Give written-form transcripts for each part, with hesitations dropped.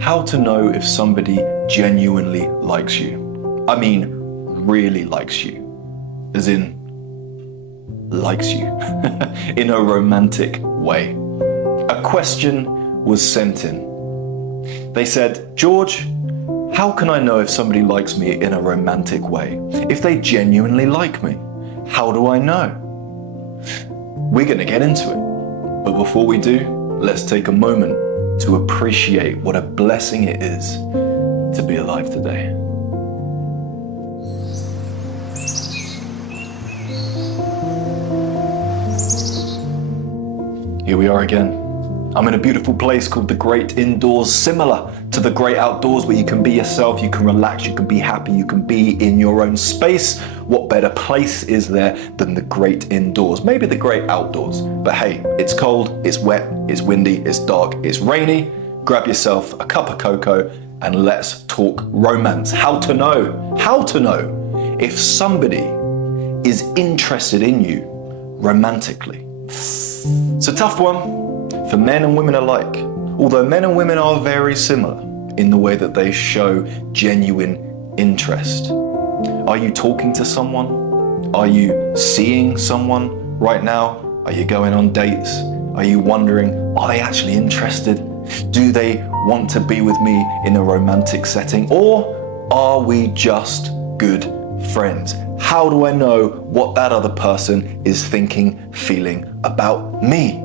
How to know if somebody genuinely likes you. I mean, really likes you. As in, likes you. In a romantic way. A question was sent in. They said, George, how can I know if somebody likes me in a romantic way? If they genuinely like me, how do I know? We're going to get into it. But before we do, let's take a moment to appreciate what a blessing it is to be alive today. Here we are again. I'm in a beautiful place called the Great Indoors, similar to the Great Outdoors, where you can be yourself, you can relax, you can be happy, you can be in your own space. What better place is there than the Great Indoors? Maybe the Great Outdoors, but hey, it's cold, it's wet, it's windy, it's dark, it's rainy. Grab yourself a cup of cocoa and let's talk romance. How to know if somebody is interested in you romantically. It's a tough one for men and women alike, although men and women are very similar in the way that they show genuine interest. Are you talking to someone? Are you seeing someone right now? Are you going on dates? Are you wondering, are they actually interested? Do they want to be with me in a romantic setting? Or are we just good friends? How do I know what that other person is thinking, feeling about me?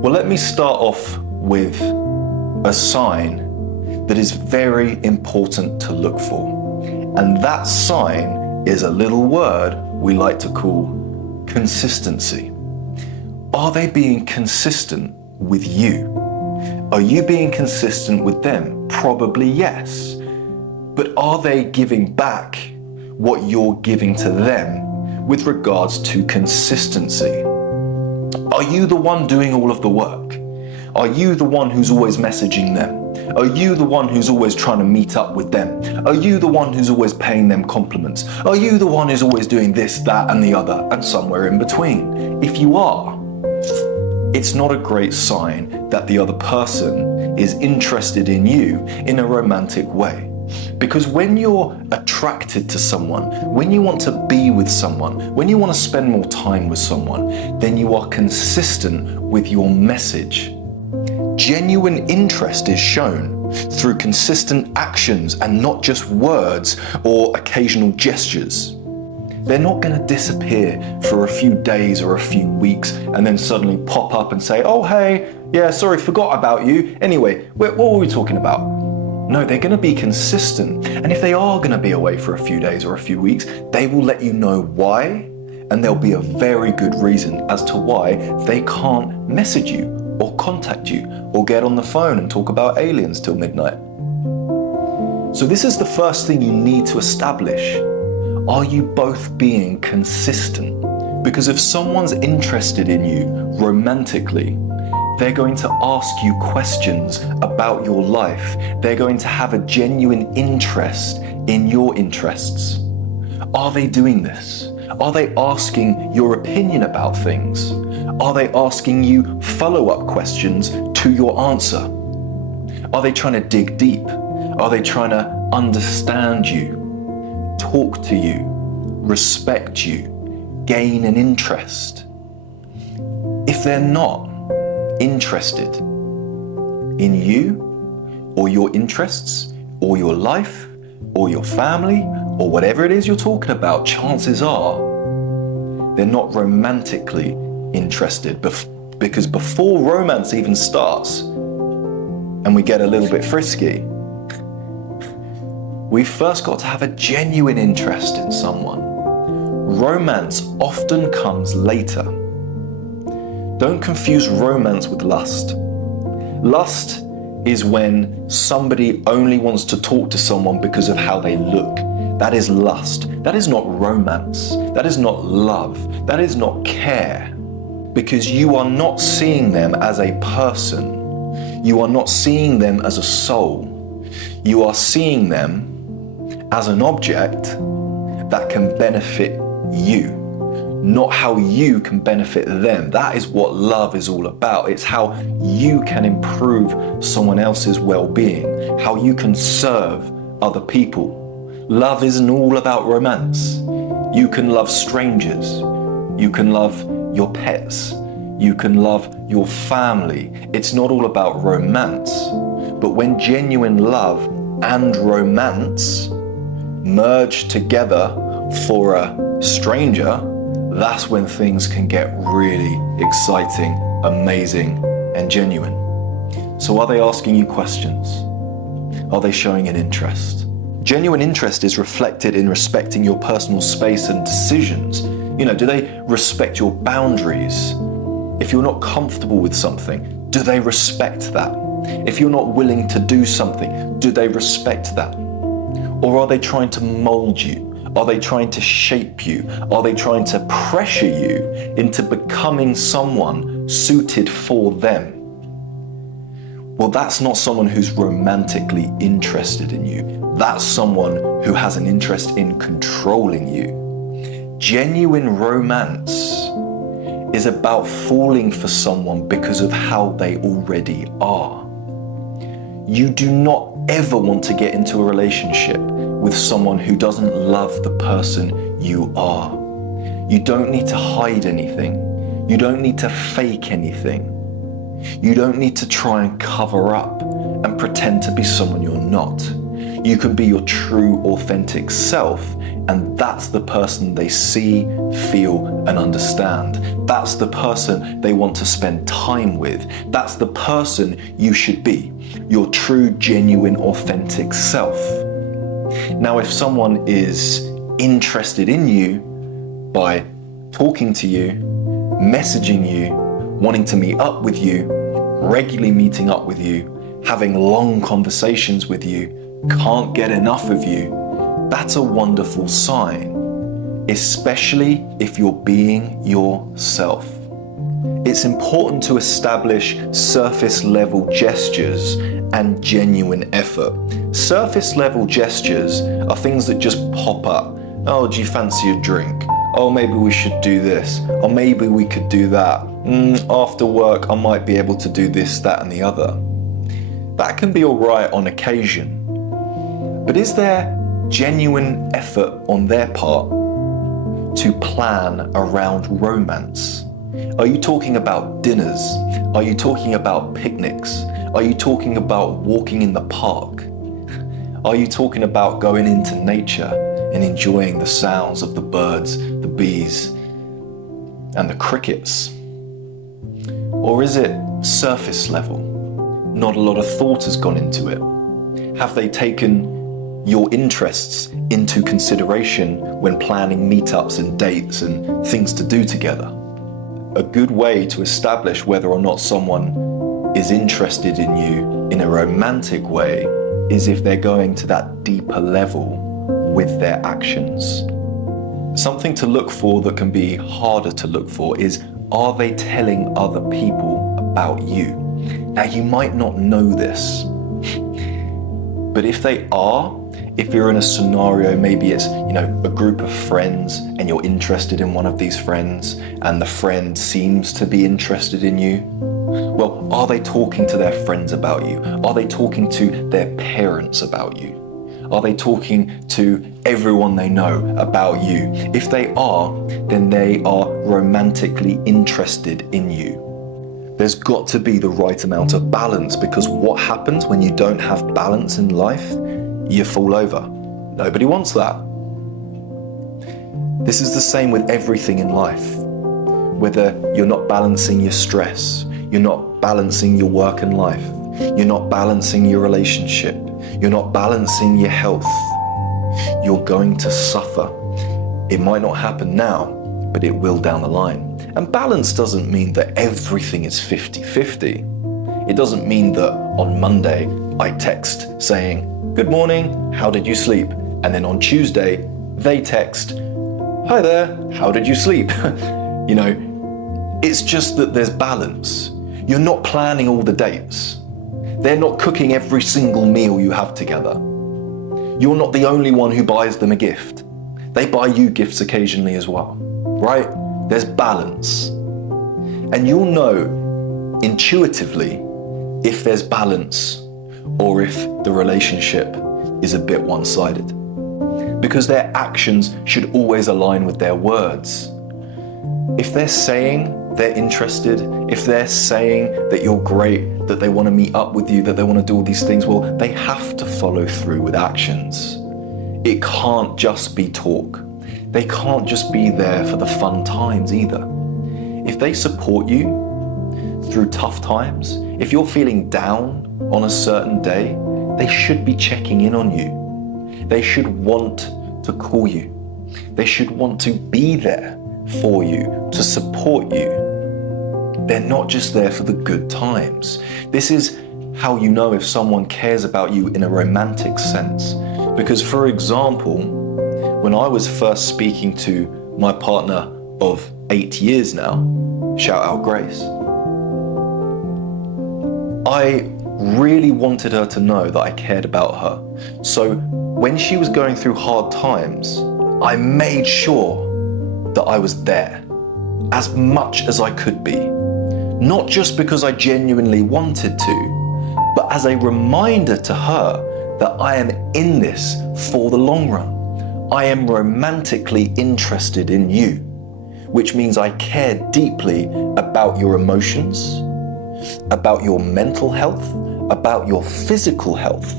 Well, let me start off with a sign that is very important to look for. And that sign is a little word we like to call consistency. Are they being consistent with you? Are you being consistent with them? Probably yes. But are they giving back what you're giving to them with regards to consistency? Are you the one doing all of the work? Are you the one who's always messaging them? Are you the one who's always trying to meet up with them? Are you the one who's always paying them compliments? Are you the one who's always doing this, that, and the other, and somewhere in between? If you are, it's not a great sign that the other person is interested in you in a romantic way. Because when you're attracted to someone, when you want to be with someone, when you want to spend more time with someone, then you are consistent with your message. Genuine interest is shown through consistent actions and not just words or occasional gestures. They're not going to disappear for a few days or a few weeks and then suddenly pop up and say, oh, hey, yeah, sorry, forgot about you. Anyway, what were we talking about? No, they're going to be consistent. And if they are going to be away for a few days or a few weeks, they will let you know why. And there'll be a very good reason as to why they can't message you or contact you or get on the phone and talk about aliens till midnight. So this is the first thing you need to establish. Are you both being consistent? Because if someone's interested in you romantically, they're going to ask you questions about your life. They're going to have a genuine interest in your interests. Are they doing this? Are they asking your opinion about things? Are they asking you follow-up questions to your answer? Are they trying to dig deep? Are they trying to understand you, talk to you, respect you, gain an interest? If they're not interested in you or your interests or your life or your family or whatever it is you're talking about, chances are they're not romantically interested. Because before romance even starts and we get a little bit frisky, we've first got to have a genuine interest in someone. Romance often comes later. Don't confuse romance with lust. Lust is when somebody only wants to talk to someone because of how they look. That is lust. That is not romance. That is not love. That is not care. Because you are not seeing them as a person. You are not seeing them as a soul. You are seeing them as an object that can benefit you. not how you can benefit them. That is what love is all about. It's how you can improve someone else's well-being, how you can serve other people. Love isn't all about romance. You can love strangers. You can love your pets. You can love your family. It's not all about romance. But when genuine love and romance merge together for a stranger, that's when things can get really exciting, amazing, and genuine. So are they asking you questions? Are they showing an interest? Genuine interest is reflected in respecting your personal space and decisions. Do they respect your boundaries? If you're not comfortable with something, do they respect that? If you're not willing to do something, do they respect that? Or are they trying to mold you? Are they trying to shape you? Are they trying to pressure you into becoming someone suited for them? Well, that's not someone who's romantically interested in you. That's someone who has an interest in controlling you. Genuine romance is about falling for someone because of how they already are. You do not ever want to get into a relationship with someone who doesn't love the person you are. You don't need to hide anything. You don't need to fake anything. You don't need to try and cover up and pretend to be someone you're not. You can be your true, authentic self, and that's the person they see, feel, and understand. That's the person they want to spend time with. That's the person you should be, your true, genuine, authentic self. Now, if someone is interested in you by talking to you, messaging you, wanting to meet up with you, regularly meeting up with you, having long conversations with you, can't get enough of you, that's a wonderful sign, especially if you're being yourself. It's important to establish surface level gestures and genuine effort. Surface level gestures are things that just pop up. Oh, do you fancy a drink? Oh, maybe we should do this. Or maybe we could do that. After work, I might be able to do this, that, and the other. That can be all right on occasion. But is there genuine effort on their part to plan around romance? Are you talking about dinners? Are you talking about picnics? Are you talking about walking in the park? Are you talking about going into nature and enjoying the sounds of the birds, the bees, and the crickets? Or is it surface level? Not a lot of thought has gone into it. Have they taken your interests into consideration when planning meetups and dates and things to do together? A good way to establish whether or not someone is interested in you in a romantic way is if they're going to that deeper level with their actions. Something to look for that can be harder to look for is, are they telling other people about you? Now, you might not know this, but if they are, if you're in a scenario, maybe it's, a group of friends and you're interested in one of these friends and the friend seems to be interested in you, well, are they talking to their friends about you? Are they talking to their parents about you? Are they talking to everyone they know about you? If they are, then they are romantically interested in you. There's got to be the right amount of balance, because what happens when you don't have balance in life? You fall over. Nobody wants that. This is the same with everything in life. Whether you're not balancing your stress, you're not balancing your work and life, you're not balancing your relationship, you're not balancing your health, you're going to suffer. It might not happen now, but it will down the line. And balance doesn't mean that everything is 50-50. It doesn't mean that on Monday I text saying, "Good morning, how did you sleep?" And then on Tuesday they text, "Hi there, how did you sleep?" It's just that there's balance. You're not planning all the dates. They're not cooking every single meal you have together. You're not the only one who buys them a gift. They buy you gifts occasionally as well, right? There's balance. And you'll know intuitively if there's balance or if the relationship is a bit one-sided. Because their actions should always align with their words. If they're saying they're interested, if they're saying that you're great, that they want to meet up with you, that they want to do all these things, well, they have to follow through with actions. It can't just be talk. They can't just be there for the fun times either. If they support you through tough times, if you're feeling down on a certain day, they should be checking in on you. They should want to call you. They should want to be there for you, to support you. They're not just there for the good times. This is how you know if someone cares about you in a romantic sense. Because, for example, when I was first speaking to my partner of 8 years now, shout out Grace, I really wanted her to know that I cared about her. So when she was going through hard times, I made sure that I was there as much as I could be. Not just because I genuinely wanted to, but as a reminder to her that I am in this for the long run. I am romantically interested in you, which means I care deeply about your emotions, about your mental health, about your physical health.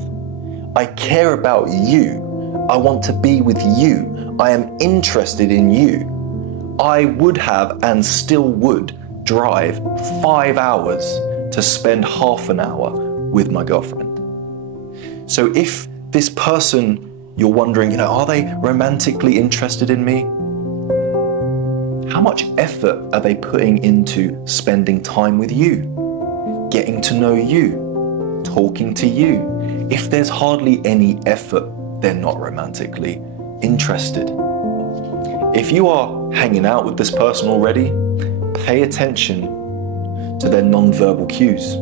I care about you. I want to be with you. I am interested in you. I would have and still would drive 5 hours to spend half an hour with my girlfriend. So if this person you're wondering, are they romantically interested in me? How much effort are they putting into spending time with you, getting to know you, talking to you? If there's hardly any effort, they're not romantically interested. If you are hanging out with this person already, pay attention to their non-verbal cues.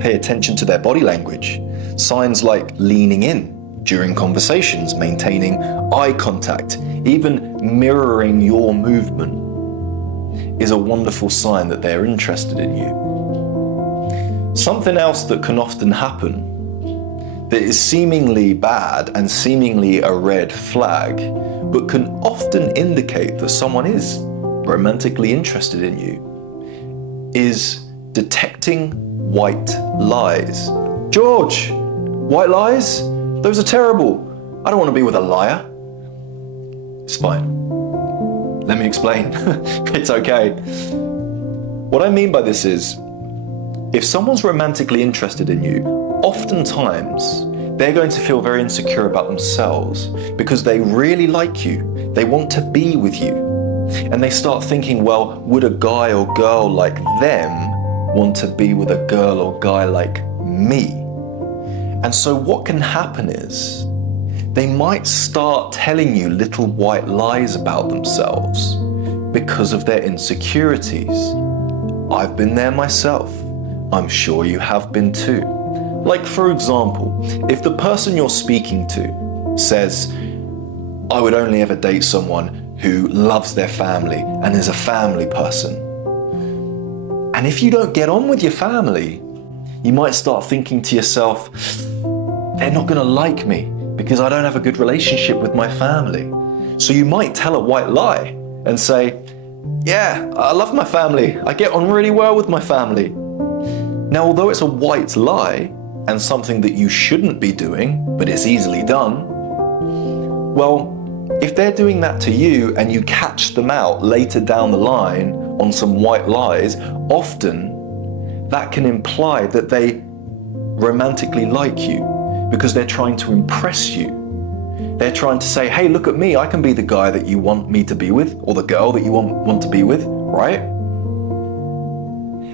Pay attention to their body language. Signs like leaning in during conversations, maintaining eye contact, even mirroring your movement is a wonderful sign that they're interested in you. Something else that can often happen that is seemingly bad and seemingly a red flag, but can often indicate that someone is romantically interested in you, is detecting white lies. George, white lies? Those are terrible. I don't want to be with a liar. It's fine. Let me explain. It's okay. What I mean by this is, if someone's romantically interested in you, oftentimes they're going to feel very insecure about themselves because they really like you. They want to be with you. And they start thinking, well, would a guy or girl like them want to be with a girl or guy like me? And so what can happen is they might start telling you little white lies about themselves because of their insecurities. I've been there myself. I'm sure you have been too. Like, for example, if the person you're speaking to says, I would only ever date someone who loves their family and is a family person. And if you don't get on with your family, you might start thinking to yourself, they're not going to like me because I don't have a good relationship with my family. So you might tell a white lie and say, yeah, I love my family. I get on really well with my family. Now, although it's a white lie and something that you shouldn't be doing, but it's easily done, well, if they're doing that to you and you catch them out later down the line on some white lies, often that can imply that they romantically like you because they're trying to impress you. They're trying to say, hey, look at me, I can be the guy that you want me to be with, or the girl that you want to be with, right?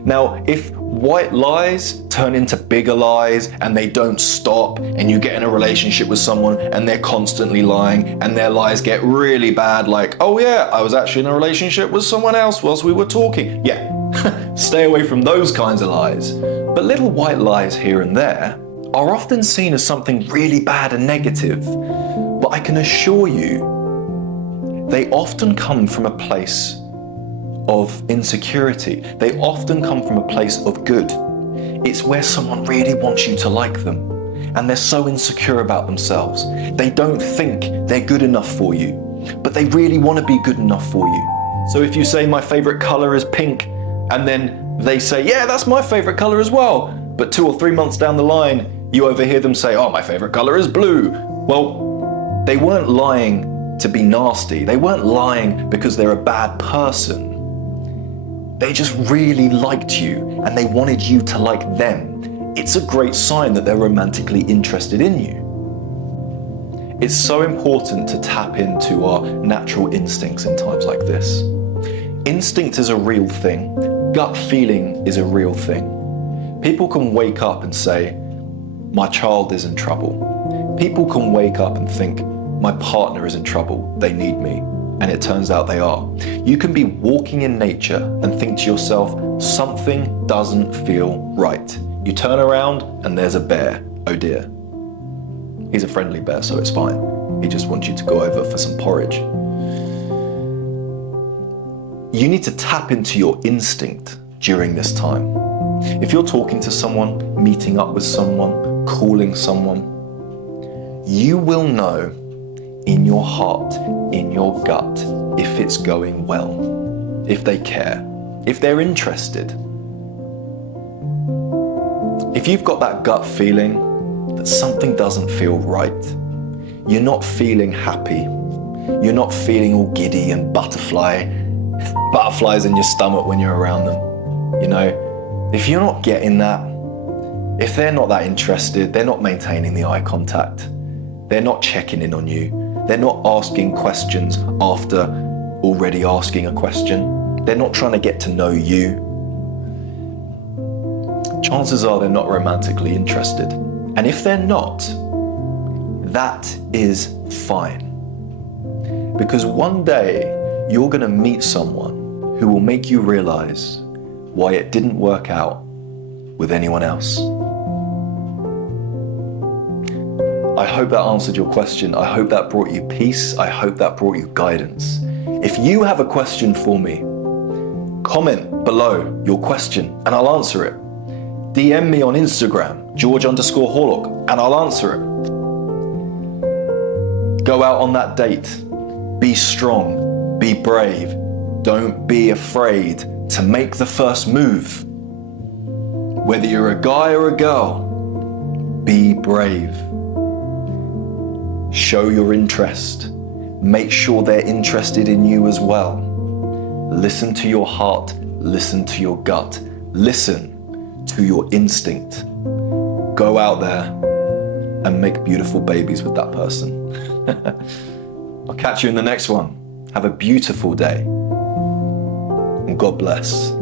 Now, if white lies turn into bigger lies and they don't stop, and you get in a relationship with someone and they're constantly lying and their lies get really bad, like, oh yeah, I was actually in a relationship with someone else whilst we were talking. Yeah, stay away from those kinds of lies. But little white lies here and there are often seen as something really bad and negative. But I can assure you, they often come from a place of insecurity. They often come from a place of good. It's where someone really wants you to like them, and they're so insecure about themselves. They don't think they're good enough for you, but they really want to be good enough for you. So if you say my favorite color is pink, and then they say, yeah, that's my favorite color as well, but 2 or 3 months down the line, you overhear them say, oh, my favorite color is blue. Well, they weren't lying to be nasty. They weren't lying because they're a bad person. They just really liked you and they wanted you to like them. It's a great sign that they're romantically interested in you. It's so important to tap into our natural instincts in times like this. Instinct is a real thing. Gut feeling is a real thing. People can wake up and say, my child is in trouble. People can wake up and think, my partner is in trouble, they need me. And it turns out they are. You can be walking in nature and think to yourself, something doesn't feel right. You turn around and there's a bear. Oh dear. He's a friendly bear, so it's fine. He just wants you to go over for some porridge. You need to tap into your instinct during this time. If you're talking to someone, meeting up with someone, calling someone, you will know in your heart, in your gut, if it's going well, if they care, if they're interested. If you've got that gut feeling that something doesn't feel right, you're not feeling happy, you're not feeling all giddy and butterflies in your stomach when you're around them, you know, if you're not getting that, if they're not that interested, they're not maintaining the eye contact, they're not checking in on you, they're not asking questions after already asking a question, they're not trying to get to know you, chances are they're not romantically interested. And if they're not, that is fine. Because one day you're going to meet someone who will make you realize why it didn't work out with anyone else. I hope that answered your question. I hope that brought you peace. I hope that brought you guidance. If you have a question for me, comment below your question and I'll answer it. DM me on Instagram, George_Horlock, and I'll answer it. Go out on that date. Be strong. Be brave. Don't be afraid to make the first move. Whether you're a guy or a girl, be brave. Show your interest. Make sure they're interested in you as well. Listen to your heart. Listen to your gut. Listen to your instinct. Go out there and make beautiful babies with that person. I'll catch you in the next one. Have a beautiful day. And God bless.